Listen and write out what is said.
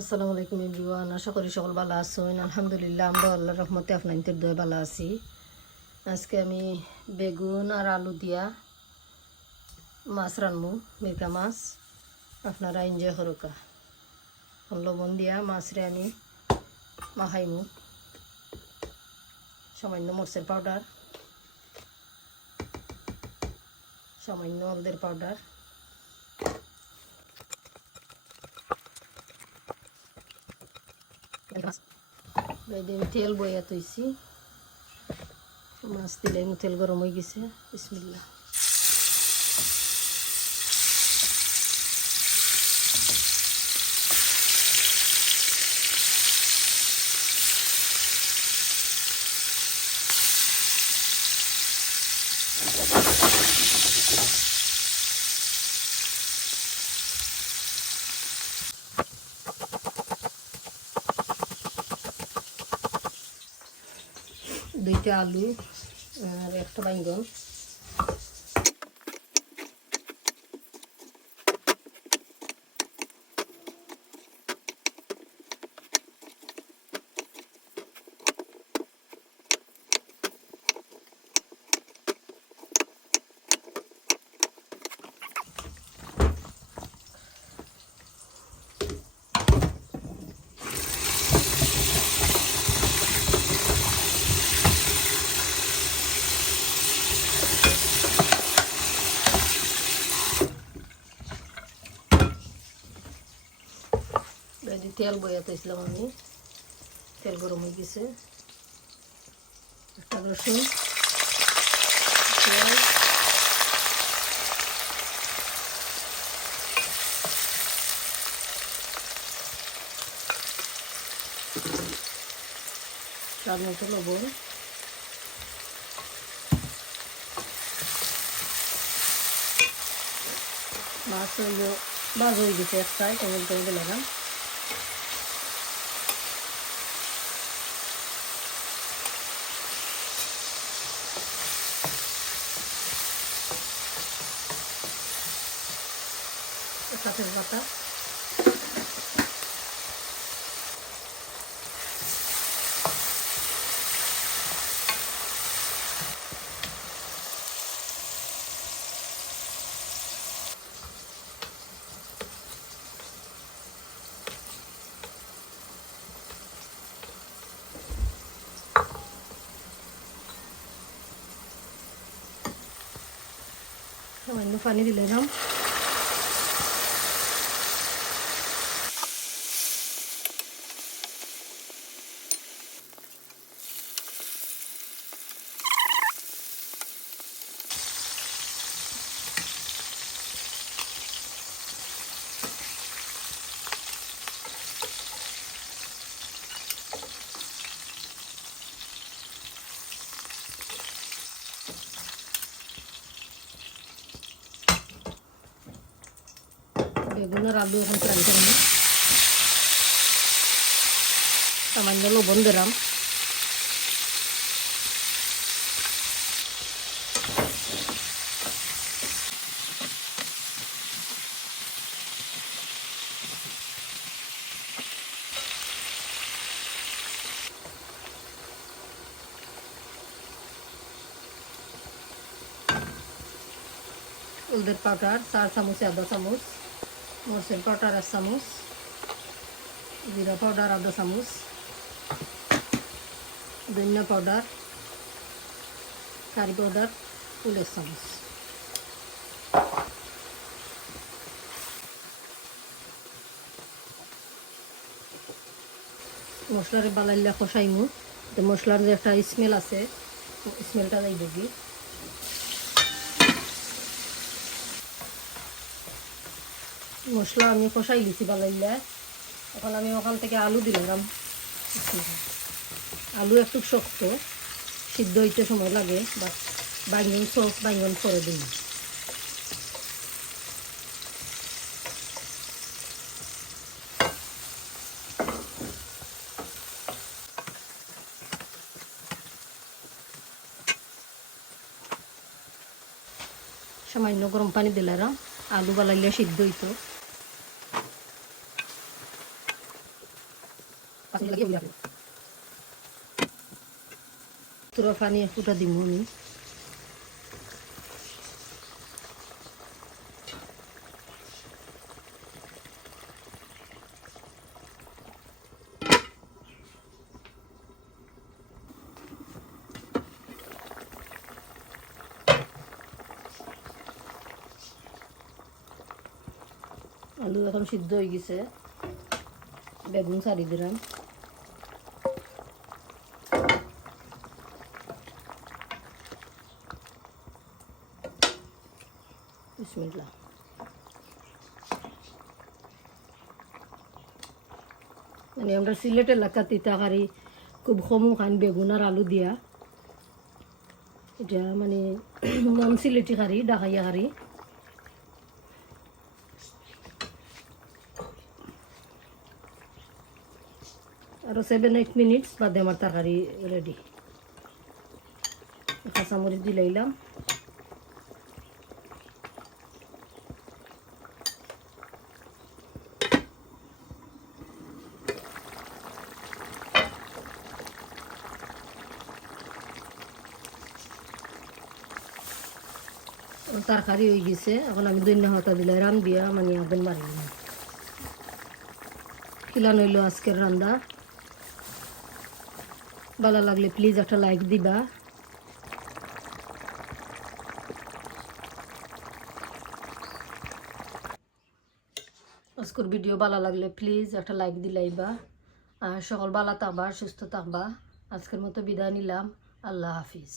আসসালামু আলাইকুম এভরিওয়ান, আশা করি সকল ভালো আছেন। আলহামদুলিল্লাহ, আমরা আল্লাহর রহমতে আপনাদের দয়ে ভালো আছি। আজকে আমি বেগুন আর আলু দিয়া মাছ রানবো মিরকা মাছ। আপনারা এনজয় করুকা। লবণ দিয়া মাছরে আমি মাখাইমু। সামান্য মরচের পাউডার সামান্য হলদের পাউডার বেদিন তেল বইয়া তৈছি মাছ দিলে তেল গরম হয়ে গেছে। বিসমিল্লা দুইটা আলু আর একটা বাইঙ্গন বেদি তেল বইয়া তৈছিলাম আমি। তেল গরম হয়ে গেছে। একটা রসুন স্বাদ মতো লবণ। মাছ বাজ হয়ে গেছে একটাই কেমন করে দিলাম। কাঁচের পাতা। সামান্য পানি দিলে নাম বেগুন আর আলু এখন ফ্রাই করব সামান্য লবণ দিলাম হলদের পাউডার চার চামচ মরচের পাউডার এক চামচ জিরা পাউডার আধা চামচ ধনিয়া পাউডার কারি পাউডার ফুল এক চামচ মশলার বালাইলা কষাইমু মশলার যে একটা স্মেল আছে স্মেলটা যাই দেখি। মশলা আমি কষাই লিছি বালাইলা এখন আমি ওখান থেকে আলু দিলাম। আলু একটু শক্ত, সিদ্ধ হইতে সময় লাগে বা বাইগন সব বাইগন করে দিন সামান্য গরম পানি দিলাম। আলু বালাইলে সিদ্ধ হইতো। তোরা পানি ফুটা দিব আমি। আলু এখন সিদ্ধ হয়ে গেছে। বেগুন সারি দিলাম। বিসমিল্লাহ মানে আমরা সিলেট এলাকা তিতাকারি খুব কমু খান বেগুন আলু দিয়া। এটা মানে নন সিলেটি কারি ডাকাইয়া কারি আরও সেভেন এইট মিনিটস বাদে আমার তরকারি রেডি কাঁচামরিচ দিলাইলাম। তরকারি হয়ে গেছে। এখন আমি দৈন্য হাতা দিলে রান দিয়া মানে আবেন মারি কিলা নইল আজকের রান্দা। ভালো লাগলে প্লিজ একটা লাইক দিবা। আজকের ভিডিও ভালো লাগলে প্লিজ একটা লাইক দিলাইবা আর সকল ভালো থাকবা, সুস্থ থাকবা। আজকের মতো বিদায় নিলাম। আল্লাহ হাফিজ।